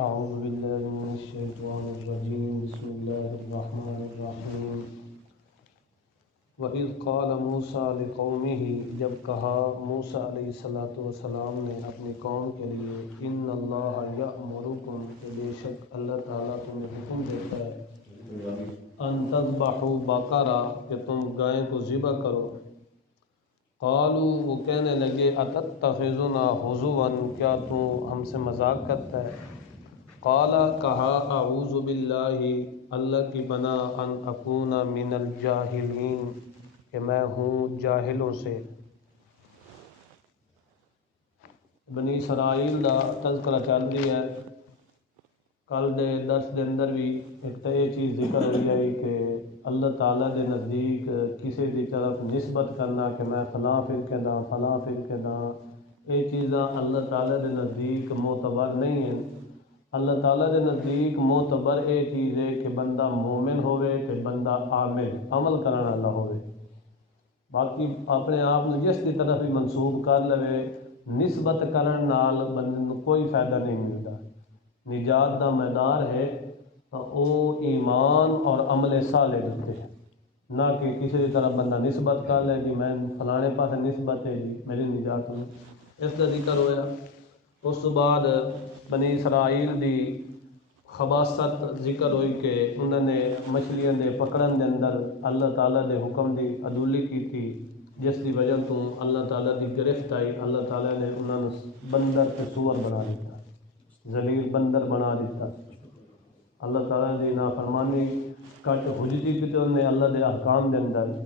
أعوذ بالله من الشيطان الرجيم بسم الله الرحمن الرحیم وَإِذْ قَالَ مُوسَىٰ لِقَوْمِهِ جب کہا موسیٰ علیہ السلام نے اپنی قوم کے لیے إِنَّ اللَّهَ يَأْمُرُكُمْ کہ بے شک اللہ تعالیٰ تمہیں حکم دیتا ہے أَن تذبحوا بقرہ کہ تم گائے کو ذبح کرو قالوا وہ کہنے لگے أَتَتَّخِذُنَا هُزُوًا کیا تو ہم سے مذاق کرتا ہے قال کہا اعوذ باللہ اللہ کی پناہ ان اکون من الجاہلین کہ میں ہوں جاہلوں سے۔ بنی اسرائیل دا تذکرہ چل رہی ہے۔ کل دے درس دے اندر بھی ایک تو یہ چیز ذکر ہوئی ہے کہ اللہ تعالیٰ دے نزدیک کسی دی طرف نسبت کرنا کہ میں فلاں فرقے دا فلاں فرقے دا، یہ چیزاں اللہ تعالیٰ دے نزدیک معتبر نہیں ہیں۔ اللہ تعالیٰ دے نزدیک معتبر یہ چیز ہے کہ بندہ مومن ہوئے کہ بندہ عامل عمل کرنے والا ہوئے، باقی اپنے آپ نے جس کی طرف بھی منسوب کر لے نسبت کرن نال بندے کو کوئی فائدہ نہیں ملتا۔ نجات دا میدان ہے تو وہ ایمان اور عمل صالح ہوتے ہیں، نہ کہ کسی کی طرف بندہ نسبت کر لے کہ میں فلانے پاس نسبت ہے جی میری نجات ہوئی۔ اس کا ذکر ہویا۔ اس تو بعد بنی اسرائیل دی خباثت ذکر ہوئی کہ انہوں نے مچھلیاں دے پکڑن دے اندر اللہ تعالیٰ دے حکم دی عدولی کی تھی، جس دی وجہ تو اللہ تعالیٰ دی گرفت آئی۔ اللہ تعالیٰ نے انہوں نے بندر تے سور بنا دیتا، ذلیل بندر بنا دیتا۔ اللہ تعالیٰ دی نافرمانی کٹ حجتی کی تو انہیں اللہ دے احکام دے اندر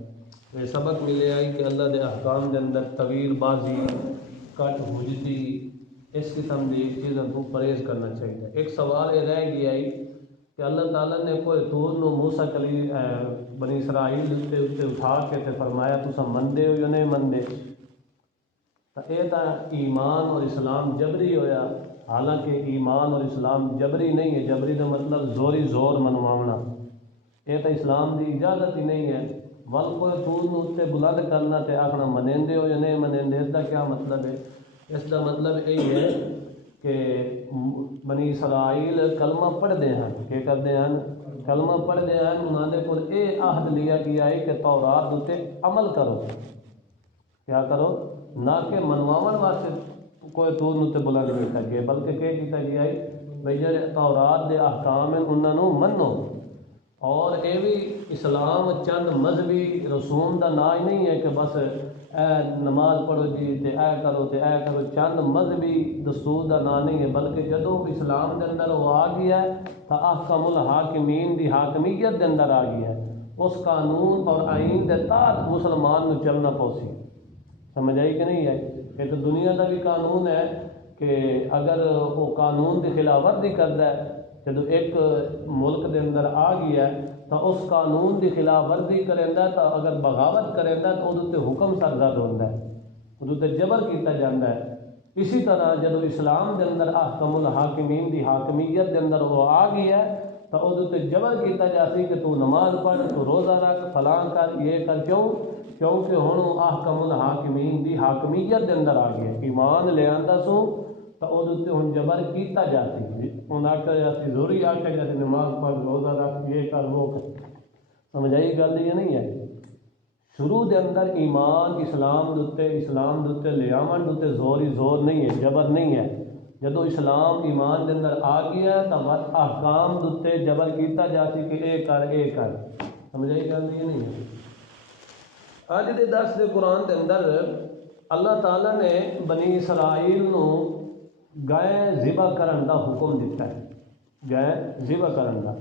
یہ سبق ملے آئی کہ اللہ دے احکام دے اندر طویل بازی کٹ حجتی اس قسم کی چیزوں کو پرہیز کرنا چاہیے۔ ایک سوال یہ رہ گیا کہ اللہ تعالیٰ نے کوئی طور نو موسیٰ کلی بنی اسرائیل اتنے اٹھا کے تے فرمایا تسا مندے ہو یا نہیں مندے، تو یہ تو ایمان اور اسلام جبری ہویا، حالانکہ ایمان اور اسلام جبری نہیں ہے۔ جبری کا مطلب زوری زور منوانا، یہ تو اسلام کی اجازت ہی نہیں ہے۔ ول کوئی طور نو اتنے بلند کرنا تے آخنا منیندے ہو یا نہیں منیندے، اس کا کیا مطلب ہے؟ اس کا مطلب یہی ہے کہ بنی اسرائیل کلمہ پڑھتے ہیں، کیا کرتے ہیں؟ کلمہ پڑھتے ہیں۔ انہوں نے کو یہ عہد لیا گیا ہے کہ تورات اتنے عمل کرو، کیا کرو؟ نہ کہ منواون واسطے کوئی طور نتے بلند کیتا گیا، بلکہ کیا کیتا گیا ہے بھائی جڑے تورات دے احکام ہیں انہوں منو۔ اور یہ بھی اسلام چند مذہبی رسوم دا نا ہی نہیں ہے کہ بس اے نماز پڑھو جی تے اے کرو تے اے کرو، چند مذہبی دستور دا نا نہیں ہے، بلکہ جدو اسلام دے اندر وہ آ گیا ہے تو احکم الحاکمین دی حاکمیت دے اندر آ گیا ہے۔ اس قانون اور آئین دے تحت مسلمان نو چلنا پوسی، سمجھ آئی کہ نہیں ہے؟ یہ تو دنیا کا بھی قانون ہے کہ اگر وہ قانون کی خلاف ورزی کرتا ہے، جب ایک ملک دے اندر آ گیا ہے تو اس قانون کی خلاف ورزی کرتا ہے، تو اگر بغاوت کرتا ہے تو وہ حکم سرزد ہوتا ہے، وہ جبر کیتا جاتا ہے۔ اسی طرح جب اسلام دے اندر احکم الحاکمین دی حاکمیت دے اندر وہ آ گیا ہے تو وہ جبر کیتا جاتی کہ تو نماز پڑھ، تو روزہ رکھ، فلاں کر، یہ کر۔ کیوں؟ کیونکہ ہوں احکم الحاکمین دی حاکمیت دے اندر آ گیا، ایمان لے آندا سو تو وہ ہوں جبر کیتا جاتی، انہیں آکھا جاتی ضروری آکھا جاتی نماز پڑھ، روزہ رکھ، یہ کر، وہ کر۔ سمجھ آئی گل یہ نہیں ہے؟ شروع دے اندر ایمان اسلام دوتے لے آمن دوتے زور ہی زور نہیں ہے، جبر نہیں ہے۔ جدو اسلام ایمان دے اندر آ گیا تو احکام دوتے جبر کیتا جاتی کہ اے کر اے کر۔ سمجھ آئی گل یہ نہیں ہے؟ آج دے درس دے قرآن دے اندر اللہ تعالیٰ نے بنی اسرائیل نو گائے ذبح کرن دا حکم دیتا ہے، گائے ذبح کرن دا۔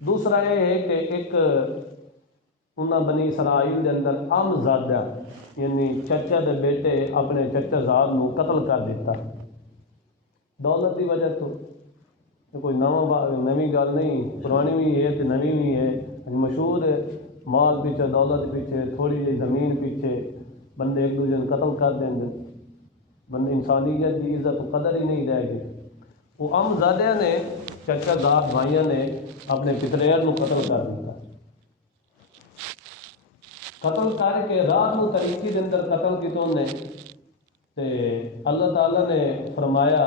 دوسرا یہ ہے کہ ایک انہاں بنی اسرائیل دے اندر زادہ یعنی چچا دے بیٹے اپنے چچا زاد نو قتل کر دیتا، دولت کی وجہ تو۔ کوئی نوی گل نہیں، پرانی بھی ہے تو نوی بھی ہے، مشہور ہے۔ مال پیچھے، دولت پیچھے، تھوڑی جی زمین پیچھے بندے ایک دوسرے کو قتل کر دیں گے، بندے انسانیت کی عزت قدر ہی نہیں رہے گی۔ وہ زادیاں نے چچا زاد بھائیاں نے اپنے پتریر کو قتل کر دیا، قتل کر کے رات کو طریقے کے اندر قتل کی تو انہیں تے اللہ تعالیٰ نے فرمایا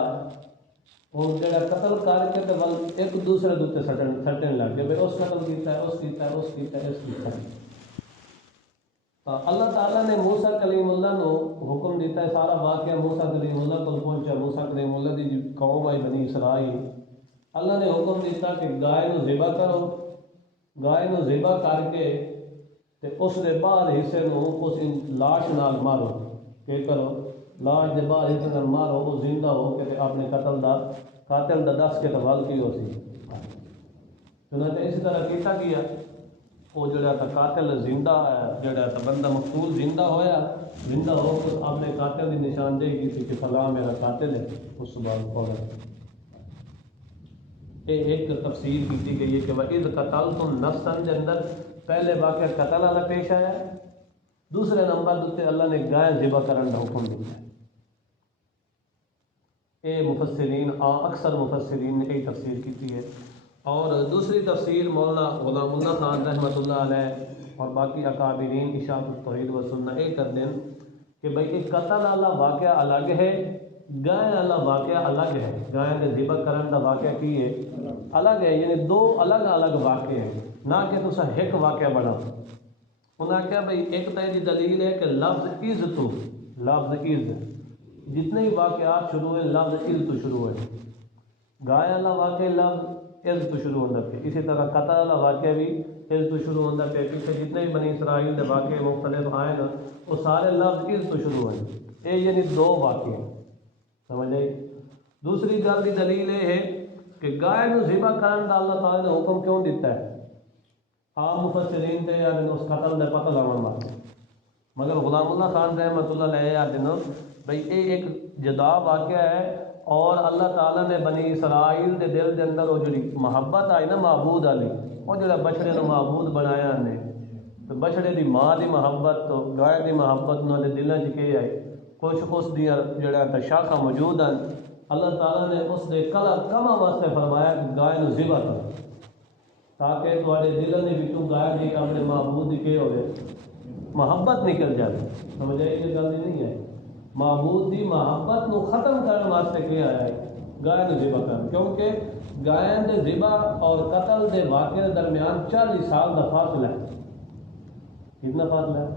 وہ جڑا قتل کر کے تے ول ایک دوسرے دے اوتے سٹن لگ گئے بھئی اس قتل کیتا ہے، اس کیتا ہے، اس کیتا ہے، اس کیتا ہے۔ تو اللہ تعالیٰ نے موسیٰ کلیم اللہ نو حکم دیتا ہے، سارا واقعہ موسیٰ کلیم اللہ کو پہنچا، موسیٰ کلیم اللہ دی جو قوم آئی بنی اسرائیل، اللہ نے حکم دیتا کہ گائے نو ذبح کرو، گائے نو ذبح کر کے تے اس دے باہر حصے نو اس لاش نال مارو، کہ کرو لاش دے باہر حصے نال مارو، وہ زندہ ہو کے تے اپنے قاتل دا دس کے توال کی ہو سی۔ چنانچہ اسی طرح کیتا گیا، وہ جڑا تھا قاتل زندہ ہے، جڑا تھا بندہ مقتول زندہ ہویا، زندہ ہو کے اپنے قاتل کی نشاندہی کی تھی کہ فلاں میرا قاتل ہے، اس بعد فوراً ایک تفسیر کی گئی ہے کہ وَإِذْ قَتَلْتُمْ نَفْسًا کے اندر پہلے واقعہ قتل والا پیش آیا، دوسرے نمبر دوتے اللہ نے گائے ذبح کرنے کا حکم دیا ہے۔ اے مفسرین اکثر مفسرین نے یہی تفسیر کی ہے، اور دوسری تفسیر مولانا غلام اللہ خان رحمۃ اللہ علیہ اور باقی اکابرین اشاعت التوحید و سنہ یہ کر دیں کہ بھئی ایک قتل والا واقعہ الگ ہے، گائے والا واقعہ الگ ہے، گائے نے ذبح کرنے کا واقعہ کی ہے الگ ہے، یعنی دو الگ الگ واقعے ہیں، نہ کہ تسا ایک واقعہ بنا۔ انہوں نے کہا بھئی ایک تو یہ دلیل ہے کہ لفظ از تو لفظ از جتنے ہی واقعات شروع ہیں لفظ از تو شروع ہے، گائے والا واقعہ لفظ از تو شروع ہوتا پہ، اسی طرح قتل والا واقعہ بھی از تو شروع ہوتا پہ، پیچھے جتنے بھی بنی اسرائیل کے واقعے مختلف آئے نا وہ سارے لفظ از تو شروع ہوئے، یہ یعنی دو واقعے سمجھ آئی۔ دوسری گل کی دلیل یہ ہے کہ گائے نو ذبح کرنے کا اللہ تعالیٰ نے حکم کیوں دیتا ہے؟ عام مفسرین تے یا اس قتل دے پتہ لاؤن واسطے، مگر غلام اللہ خان رحمۃ اللہ علیہ یا دن بھئی یہ ایک جدا واقعہ ہے، اور اللہ تعالیٰ نے بنی اسرائیل دے دل دے اندر وہ جڑی محبت آئی نا معبود والی، وہ جڑا بچڑے نو معبود بنایا نے، تو بچڑے دی ماں دی محبت تو گائے دی محبت نو دے دلاں چ کے آئی، کچھ اس دیا جڑا شاخا موجود ہیں، اللہ تعالیٰ نے اس دے کما واسطے فرمایا کہ گائے نو ذبح کرو، تاکہ تھوڑے دلوں کے بچوں گائے دی اپنے معبود کی ہوئے محبت نکل جائے۔ سمجھ آئی یہ گل نہیں ہے، معبود دی محبت نو ختم کرنے واسطے کیا آیا ہے گائے نو ذبح کرنا، کیونکہ گائے دے ذبح اور قتل دے واقعے کے درمیان 40 سال کا فاصلہ ہے۔ کتنا فاصلہ ہے؟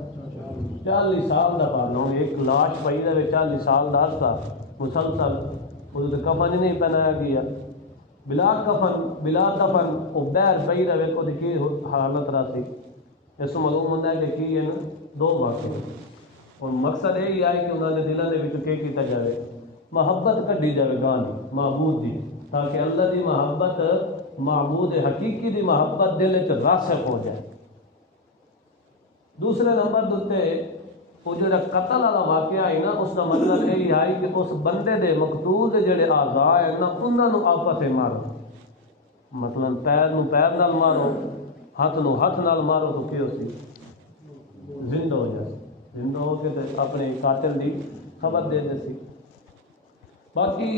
40 سال کا فاصلہ۔ ایک لاش پئی رہے 40 سال کا عرصہ مسلسل، اس کفن نہیں پہنایا گیا، بلا کفن بلا دفن وہ بیر پئی رہے، وہ کی حالت رہتی، اس معلوم ہوتا ہے کہ کی ہے نا دو واقعے، اور مقصد یہی ہے کہ انہوں نے دلوں کے کیا جائے محبت کڈی جائے گانے معبود دی، تاکہ اللہ دی محبت معبود حقیقی دی محبت دل چ راسخ ہو جائے۔ دوسرے نمبر دوتے وہ جڑا قتل والا واقعہ ہے نا اس کا مطلب یہی ہے کہ اس بندے دے مقتول دے جڑے اعضاء ہیں نا انہاں نو آپس میں مارو، مثلا پیر نو پیر نال مارو، ہاتھ نو ہاتھ نال مارو تو کی ہوسی زندہ ہو جائے، زندہ ہو کے اپنے قاتل دی خبر دے دے سی۔ باقی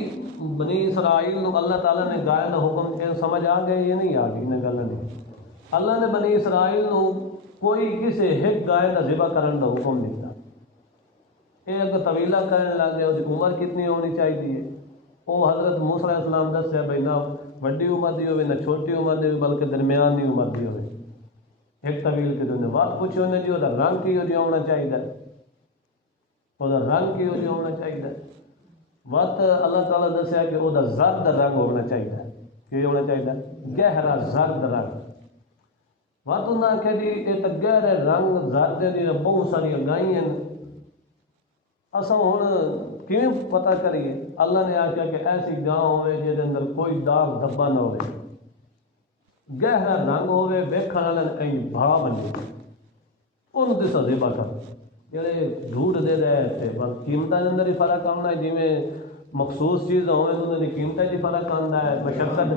بنی اسرائیل نو اللہ تعالیٰ نے گائے کا حکم کے سمجھ آ گئے یہ نہیں آ گئی انہیں گل نہیں، اللہ نے بنی اسرائیل نو کوئی کسی ایک گائے کا ذبح کرنے کا حکم دیتا، یہ اگر طویلہ کرنے لگ گیا اس کی عمر کتنی ہونی چاہیے، وہ حضرت موسیٰ علیہ السلام دس ہے بھائی نہ وڈی عمر دی ہوئے نہ چھوٹی عمر دی ہوئے بلکہ درمیان دی عمر دی ہوئے، ایک طویل کے دن بات پوچھی ہونے جی وہ رنگ کی ہو ہونا چاہیے، وہ رنگ کی ہو ہونا چاہیے، بات اللہ تعالیٰ دسیا کہ وہ زرد رنگ ہونا چاہیے، کہ ہونا چاہیے گہرا زرد رنگ، بات انہوں نے آخیا جی یہ تو گہرے رنگ زرد دی بہت ساری گائیں ہیں، اصل ہوں کیوں پتہ کریے، اللہ نے آخیا کہ ایسی گاں ہوئے جہد اندر کوئی داغ دھبا نہ ہوئے، گہرا رنگ ہوئے ویکھن والے کہیں بھاڑا بن جائے، انہوں نے ذبح کر جڑے ڈھوٹ دے رہے تھے، بس قیمتوں کے اندر ہی فرق آنا ہے، جی مخصوص چیز ہوئے انہوں نے قیمتیں ہی فرق آنا ہے، مشقت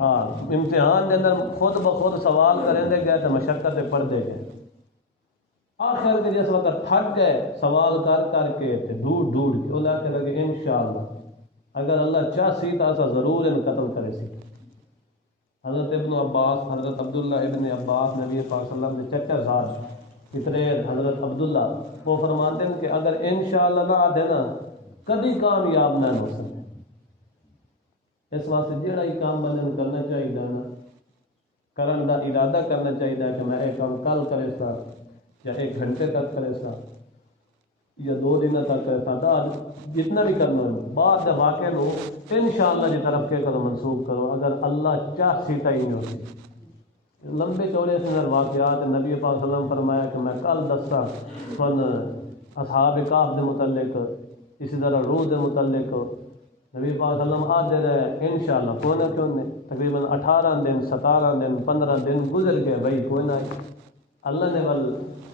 ہاں امتحان کے اندر خود بخود سوال کریں دے گئے تو مشقت پڑھتے گئے، آخر کے جس وقت تھک گئے سوال کر کے ڈھونڈ کے وہ لا کے لگے انشاءاللہ اگر اللہ چاہسی تو ایسا ضرور ان قتل کرے سی۔ حضرت ابن عباس، حضرت عبداللہ ابن عباس نبی پاک صلی اللہ علیہ وسلم نے چچا صاحب اتنے حضرت عبداللہ وہ فرماتے ہیں کہ اگر انشاءاللہ نہ دینا کبھی کامیاب نہ ہو سکے، اس واسطے جہاں ہی کام بندے کرنا چاہیے نا کرن دا ارادہ کرنا چاہیے کہ میں ایک کام کل کرے سا یا 1 گھنٹے تک کرے سا یا 2 دن تک کرے سا جتنا بھی کرنا ہے بعد واقع لو انشاءاللہ جی طرف کے کرو منسوخ کرو اگر اللہ چاہ سیتا ہی نہیں ہوتی لمبے چوڑے سے واقعات نبی پاک صلی اللہ علیہ وسلم فرمایا کہ میں کل دسا فن اصحاب کہف کے متعلق اسی طرح روح کے متعلق نبی پاک صلی اللہ علیہ وسلم آج دے رہے انشاءاللہ کوئی نہ کیوں نہیں تقریباً 18 دن 17 دن 15 دن گزر گئے بھائی کوئی نہ اللہ نے ول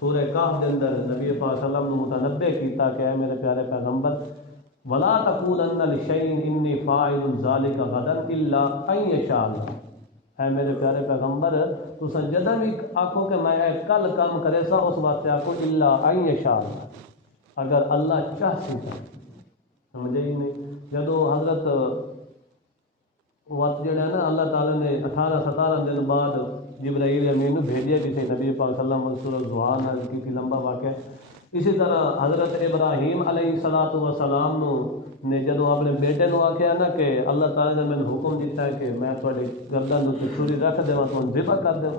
سورہ کہف کے اندر نبی پاک صلی اللہ علیہ وسلم متنبع کیتا کہ اے میرے پیارے پیغمبر ولا تقولن لشیء انی فاعل ذلک غدا الا ان یشاء اللہ اے میرے پیارے پیغمبر تساں جدوں بھی آکھو کہ میں کل کام کرے سا اس واسطے آکھو الا ان یشاء اللہ اگر اللہ چاہے تو سمجھے ہی نہیں جدو حضرت وقت جڑا ہے نا اللہ تعالیٰ نے 18-17 دن بعد جبرائیل امین بھیجیا کسی نبی پاک صلی اللہ علیہ وسلم الزحان ہے کی لمبا واقعہ اسی طرح حضرت ابراہیم علیہ السلام نے جدو اپنے بیٹے کو آخیا نا کہ اللہ تعالیٰ نے مجھے حکم دیتا ہے کہ میں تھوڑی گردن کو چھری رکھ دوں تو ذبح کر دوں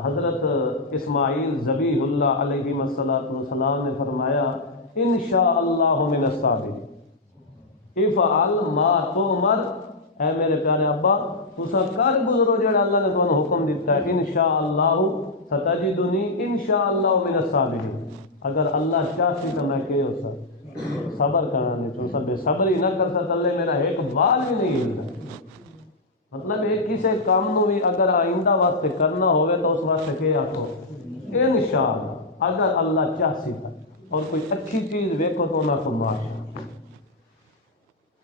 حضرت اسماعیل ذبیح اللہ علیہ السلام نے فرمایا انشاء اللہ من الصابرین افعل ما تؤمر اے میرے پیارے ابا تسا کر گزرو جڑا اللہ نے تمہیں حکم دیتا ہے انشاء اللہ ستجدنی انشاء اللہ من الصابرین اگر اللہ چاہتی تو میں کہ ہو سکتا صبر کرنا نہیں تو سب صبر ہی نہ کر سکتا اللہ میرا ایک بال بھی نہیں ہلتا مطلب ایک کسی کام نو بھی اگر آئندہ واسطے کرنا ہوئے تو اس واسطے کہ آخو انشاءاللہ اگر اللہ چاہتی تھا اور کوئی اچھی چیز ویکھو تو نہ کو ماشا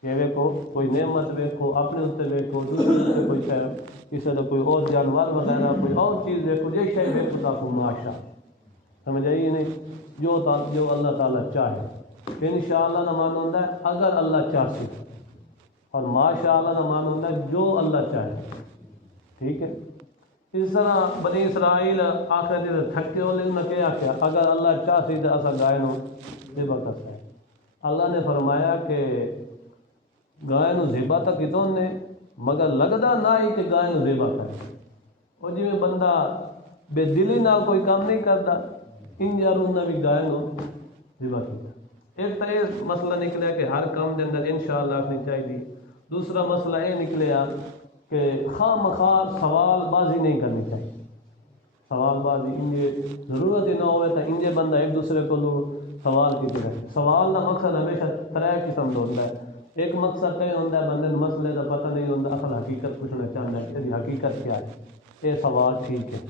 یہ ویکھو کوئی نعمت ویکھو اپنے اتنے ویکھو دوسرے اتنے کوئی شاید کسی نے کوئی اور جانور وغیرہ کوئی اور چیز ویکھو یہ شاید ویکھو تو کو ماشا سمجھ آئیے نہیں جو اللہ تعالیٰ چاہے انشاءاللہ نہ مانو ہوتا ہے اگر اللہ چاہے اور ماشاء اللہ نہ مانو ہوتا ہے جو اللہ چاہے ٹھیک ہے اس طرح بنی اسرائیل آخر دن تھکے ہو لیکن کیا کیا اگر اللہ چاہتی تو ایسا گائے نو ذبح کرتا ہے اللہ نے فرمایا کہ گائے نو ذبح تک کتوں نے مگر لگتا نہ ہی کہ گائے نو ذبح کرے اور جی میں بندہ بے دلی نال کوئی کام نہیں کرتا ان جاروں نے بھی گائے نو ذبح کیا ایک تو یہ مسئلہ نکلیا کہ ہر کام کے اندر انشاءاللہ آخنی چاہیے دوسرا مسئلہ یہ نکلیا کہ خواہ مخواہ سوال بازی نہیں کرنی چاہیے سوال بازی انجے ضرورت ہی نہ ہوئے تو انجے بندہ ایک دوسرے کو سوال کی کرے سوال کا مقصد ہمیشہ 3 قسم کا ہوتا ہے ایک مقصد یہ ہوتا ہے بندے مسئلے کا پتہ نہیں ہوتا اصل حقیقت پوچھنا چاہتا ہے کہ حقیقت کیا ہے یہ سوال ٹھیک ہے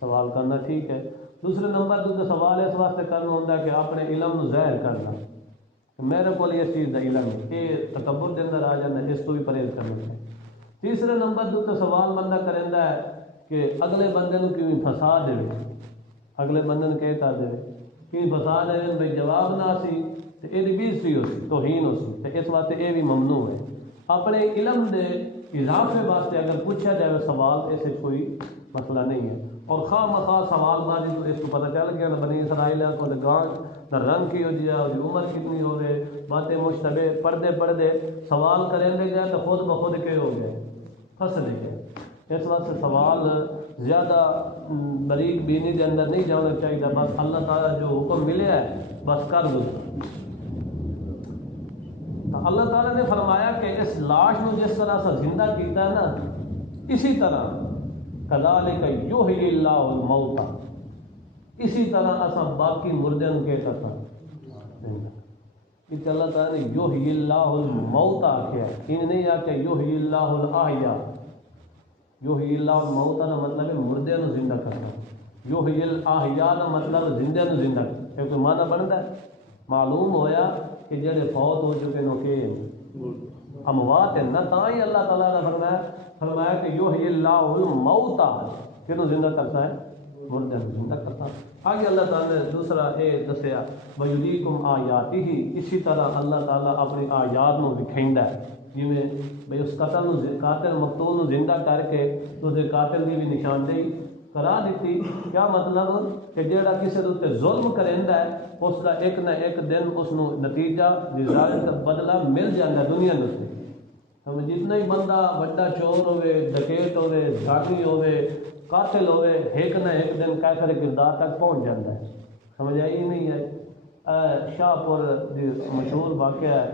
سوال کرنا ٹھیک ہے دوسرے نمبر تو سوال اس واسطے کرنا ہوتا ہے کہ اپنے علم ظاہر کرنا میرے کو اس چیز کا علم ہے یہ تکبر کے اندر آ جانا اس کو بھی پرہیز کرنا چاہیے تیسرے نمبر تو سوال بندہ کرتا ہے کہ اگلے بندے کو کیوں پھسا دے اگلے بندے نے کہہ کر دے کیوں پھسا دے بھائی جواب نہ سی تو یہ بےزتی ہو سی توہین ہو سی تو اس واسطے یہ بھی ممنوع ہے اپنے علم دے اضافے واسطے اگر پوچھا جائے سوال ایسے کوئی مسئلہ نہیں ہے اور خواہ مخواہ سوال بازی تو اس کو پتہ چل گیا نہ بنی اسرائیل کو گان نہ رنگ کی ہو جائے اور عمر کتنی ہو گئے باتیں مشتبہ پڑھتے سوال کریں دے جائے تو خود بخود کے ہو گئے پھنس گئے اس واسطے سوال زیادہ بریک بینی کے اندر نہیں جانا چاہیے بس اللہ تعالیٰ جو حکم ملے ہے بس کر دو تو اللہ تعالیٰ نے فرمایا کہ اس لاش کو جس طرح سے زندہ کیتا ہے نا اسی طرح کذالک یحیی اللہ الموتى اسی طرح اسا باقی مردے کے کرتا کہ اللہ تعالیٰ نے یحیی اللہ الموتى کیا ان نہیں آکھیا یحیی اللہ الاحیاء یحیی اللہ الموتى کا مطلب ہے مردے کو زندہ کرنا یحیی الاحیاء کا مطلب زندے کو زندہ کرنا کوئی معنی بنتا ہے معلوم ہویا کہ جڑے فوت ہو چکے نو کہ اموات ہیں نہ تاں اللہ تعالیٰ نے فرمایا کہ یحیی اللہ الموتى کینو زندہ کرتا ہے مردے کو زندہ کرتا ہے آگے اللہ تعالیٰ نے دوسرا یہ دسیا وَيُرِيكُمْ آیَاتِهِ اسی طرح اللہ تعالیٰ اپنی آیات نو دکھائندا ہے جی میں بھئی اس قاتل مقتول نو زندہ کر کے اس قاتل کی بھی نشاندہی کرا دیتی کیا مطلب کہ جیڑا کسی دے ظلم کریندا ہے اس کا ایک نہ ایک دن اس نو نتیجہ رزلٹ بدلہ مل جاتا ہے دنیا میں جتنا ہی بندہ بڑا چور ہوئے، ڈکیت ہوئے، جھاڑی ہوئے، قاتل ہوئے، ایک نہ ایک دن کیسے کردار تک پہنچ جاتا ہے. سمجھ آئی نہیں آئی؟ شاہ پور مشہور واقعہ ہے.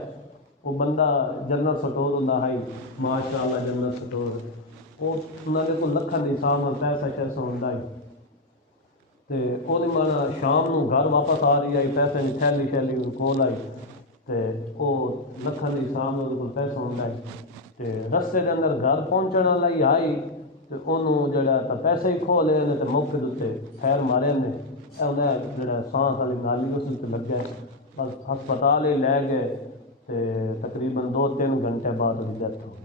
وہ بندہ جنرل سٹور ہوں ہے، ماشاء اللہ جنرل سٹور، وہ انہوں نے کو لکھاں کے حساب میں پیسہ شیسا ہوتا ہے. تو وہ مانا شام کو گھر واپس آ رہی آئی، پیسے کی تھیلی شیلی کول آئی، تو وہ لکھاں کے حساب میں وہ پیسہ ہوتا ہے. تو رستے کے اندر گھر پہنچنے والا ہی آئی تو انہوں جڑا پیسے ہی کھو لے تو موقع دے خیر مارے نے انہیں جڑا سانس والی نالی اس لگ گیا. بس ہسپتال ہی لے گئے تو تقریباً 2-3 گھنٹے بعد وہ ڈیتھ ہو گئی.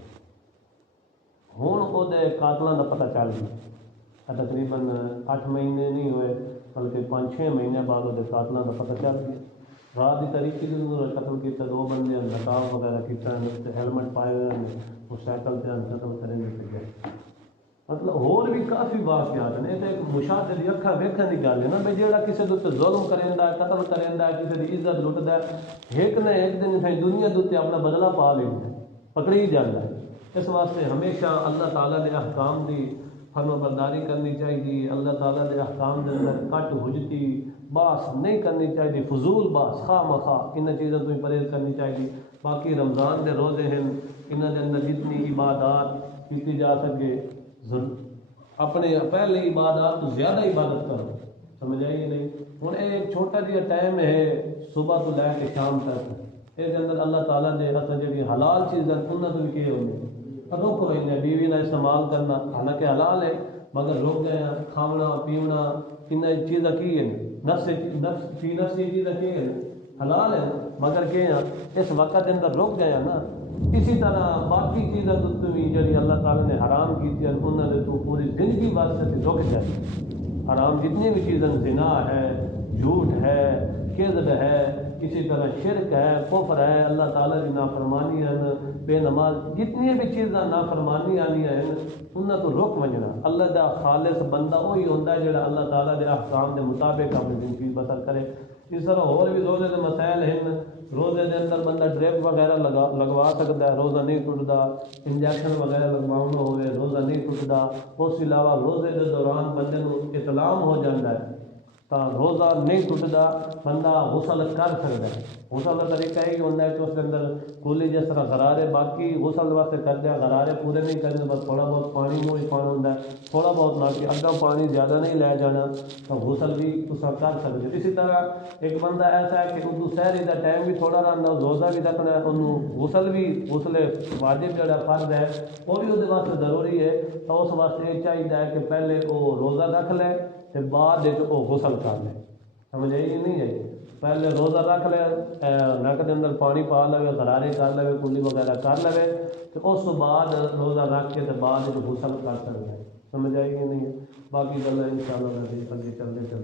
ہوں وہ قاتلوں کا پتہ چل گیا، تقریباً 8 مہینے نہیں ہوئے بلکہ 5-6 مہینے بعد وہ قاتلوں کا پتہ چل گیا. رات کی تاریخی قتل کیا، 2 بندے نقاب وغیرہ کیا، ہیلمٹ پائے ہوئے ہیں، وہ سائیکل سے قتل کریں گے. مطلب ہور بھی کافی واقعات ہیں. تو ایک مشاہدے کی اکھاں ویکھن کی گل ہے نا بھائی، جہاں کسی کے ظلم کریندا ہے، قتل کریندا ہے، کسی کی عزت لٹدا ہے، ایک نہ ایک دن دنیا کے اپنا بدلہ پا لیندا ہے، پکڑی جاتا ہے. اس واسطے ہمیشہ اللہ تعالیٰ کے احکام کی فرما برداری کرنی چاہیے. اللہ تعالیٰ کے احکام کے اندر کٹ حجتی بحث نہیں کرنی چاہیے، فضول بحث خواہ مخواہ ان چیزوں کو پرہیز کرنی چاہیے. باقی رمضان کے روزے ہیں، انہوں کے اندر جتنی عبادات کی جا سکے اپنے پہلے عبادات تو زیادہ عبادت کرو. سمجھ آئیے نہیں؟ ہوں ایک چھوٹا جہا ٹائم ہے صبح تو لے کے شام تک، یہ اندر اللہ تعالیٰ نے جی حلال چیزیں انہوں نے بھی کیے ہوئے رک رہے ہیں. بیوی نہ استعمال کرنا حالانکہ حلال ہے مگر رک گئے ہیں. کھانا پیونا ان چیزیں کی ہیں، نفس فی نفسی چیزیں کی ہیں حلال ہے مگر کہ اس وقت کے اندر رک گئے ہیں نا. اسی طرح باقی چیزیں بھی جی اللہ تعالیٰ نے حرام کی تھی انہوں نے تو پوری زندگی واسطے رک جائے. حرام جتنی بھی چیزیں زنا ہے، جھوٹ ہے، کذب ہے، اسی طرح شرک ہے، کفر ہے، اللہ تعالیٰ کی نافرمانی ہے، بے نماز، جتنی بھی چیزاں نافرمانی آنی ہیں انہیں تو رک ونجنا. اللہ دا خالص بندہ وہی ہوتا ہے جڑا اللہ تعالیٰ کے احکام کے مطابق اپنی زندگی بسر کرے. اس طرح اور بھی روزے کے مسائل ہیں. روزے کے اندر بندہ ڈرپ وغیرہ لگوا سکتا ہے، روزہ نہیں ٹوٹتا. انجیکشن وغیرہ لگوانا ہوئے روزہ نہیں ٹوٹتا. اس کے علاوہ روزے کے دوران بندے کو اطلام ہو جاتا ہے تو روزہ نہیں ٹوٹتا، بندہ غسل کر سکتا ہے. غسل کا طریقہ یہ ہوتا ہے کہ اس کے اندر کولی جس طرح غرارے باقی غسل واسطے کرتے ہیں، غرارے پورے نہیں کرتے، بس تھوڑا بہت پانی منہ ہی پانا ہوتا ہے، تھوڑا بہت نہ کہ اگا پانی زیادہ نہیں لے جانا، تو غسل بھی اس کا کر سکتے. اسی طرح ایک بندہ ایسا ہے کہ اردو سحری کا ٹائم بھی تھوڑا رہنا، روزہ بھی رکھنا ہے، انہوں غسل بھی غسل واجب جڑا فرض ہے وہ بھی وہ واسطے ضروری ہے. تو اس واسطے یہ چاہیے کہ پہلے وہ روزہ رکھ لے تو بعد وہ غسل کر لے. سمجھ آئی نہیں ہے؟ پہلے روزہ رکھ لے، نک کے اندر پانی پا لے، غرارے کر لے، کلی وغیرہ کر لے، تو اس بعد روزہ رکھ کے بعد غسل کر سکتے ہیں. سمجھ آئی نہیں ہے؟ باقی گلیں ان شاء اللہ چلتے چلتے